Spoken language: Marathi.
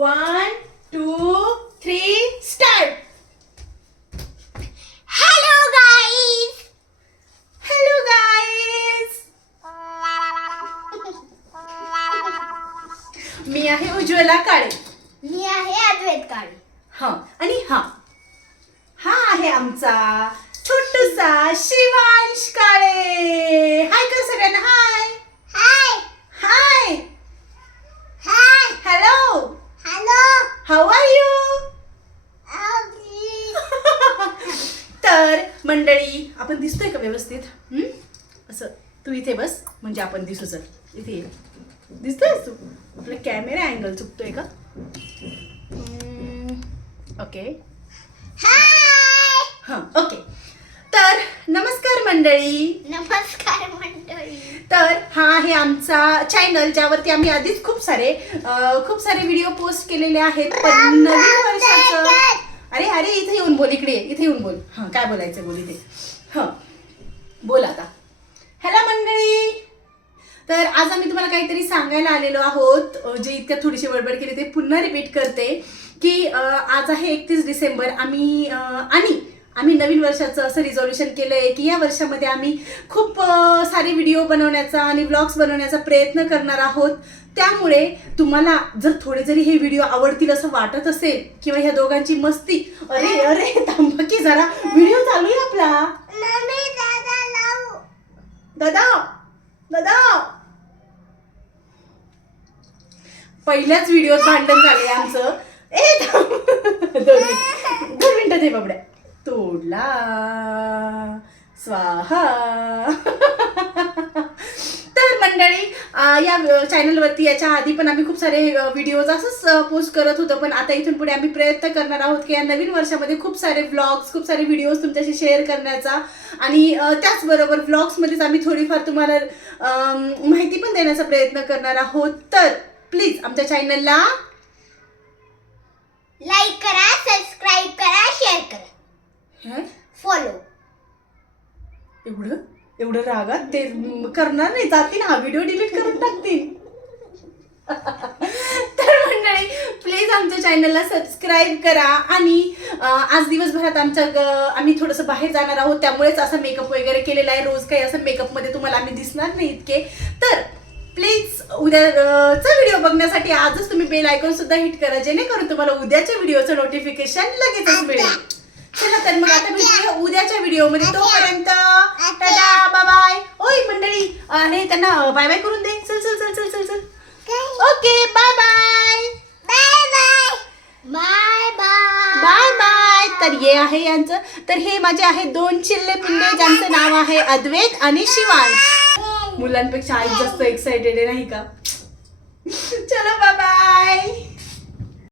One two three start hello guys hello guys मी आहे उज्ज्वला काळे. मी आहे अद्वैत काळे. हा आणि हा. हा आहे आमचा छोटूसा शिवांश काळे. हाय कर सगळ्यांना hi hi hi hi hello hello how are you तर मंडळी आपण दिसतोय का व्यवस्थित? असं तू इथे बस म्हणजे आपण दिसू चल. इथे ये. दिसतोय तू? आपला कॅमेरा अँगल चुकतोय का? ओके हाय हां ओके तर नमस्कार मंडळी. नमस्कार मंडळी. तर हा आहे आमचा चॅनल ज्यावरती आम्ही आधीच खूप सारे खूप सारे व्हिडिओ पोस्ट केलेले आहेत. पण नवीन वर्षाचं अरे अरे इथे येऊन बोल इकडे इथे येऊन बोल. हां. काय बोलायचं बोल इथे हां. बोल आता. हॅलो मंडळी. तर आज आम्ही तुम्हाला काहीतरी सांगायला आलेलो आहोत. जे इतक्या थोडीशी बडबड केली ते पुन्हा रिपीट करते की आज आहे एकतीस डिसेंबर. आम्ही आणि आम्ही नवीन वर्षाचं असं रिझॉल्युशन केलं आहे की या वर्षामध्ये आम्ही खूप सारे व्हिडिओ बनवण्याचा आणि ब्लॉग्स बनवण्याचा प्रयत्न करणार आहोत. त्यामुळे तुम्हाला जर थोडे जरी हे व्हिडिओ आवडतील असं वाटत असेल किंवा ह्या दोघांची मस्ती अरे अरे थांबा की जरा व्हिडिओ चालू आहे आपला. दादा दादा पहिल्याच व्हिडिओत भांडण झाले आमचं. ए. दोन मिनिट. दोन मिनिटं दे बाबड्या. तोडला. स्वाहा. तर मंडळी या चॅनलवरती याच्या आधी पण आम्ही खूप सारे व्हिडिओज असंच पोस्ट करत होतो पण आता इथून पुढे आम्ही प्रयत्न करणार आहोत की या नवीन वर्षामध्ये खूप सारे व्लॉग्स खूप सारे व्हिडिओज तुमच्याशी शेअर करण्याचा. आणि त्याचबरोबर व्लॉग्समध्येच आम्ही थोडीफार तुम्हाला माहिती पण देण्याचा प्रयत्न करणार आहोत. तर प्लीज आमच्या चॅनलला लाईक करा सबस्क्राईब करा शेअर करा. फॉलो एवढं? एवढं रागात ते करणार नाही. जातील. हा व्हिडिओ डिलीट करून टाकतील. तर मंडळी प्लीज आमच्या चॅनलला सबस्क्राईब करा आणि आज दिवसभरात आमच्या ग- आम्ही थोडंसं बाहेर जाणार आहोत. त्यामुळेच असा मेकअप वगैरे केलेला आहे. रोज काही असं मेकअपमध्ये तुम्हाला आम्ही दिसणार नाही इतके. तर प्लीज उद्याचा व्हिडिओ बघण्यासाठी आजच तुम्ही बेल आयकॉन सुद्धा हिट करा. जेणेकरून तुम्हाला उद्याच्या व्हिडिओचं नोटिफिकेशन लगेचच मिळेल. चला तर मग आता भेटूया उद्याच्या व्हिडिओमध्ये. तोपर्यंत टाटा बाय बाय ओय मंडळी आणि त्यांना बाय बाय करून दे. चल चल चल चल चल चल. Okay bye bye bye bye bye bye bye bye तर हे आहे यांचं. तर हे माझे आहे दोन चिल्ले पिल्ले ज्यांचं नाव आहे अद्वैत आणि शिवांश. मुलांपेक्षा आई जास्त एक्साइटेड आहे नाही का? चलो बाय बाय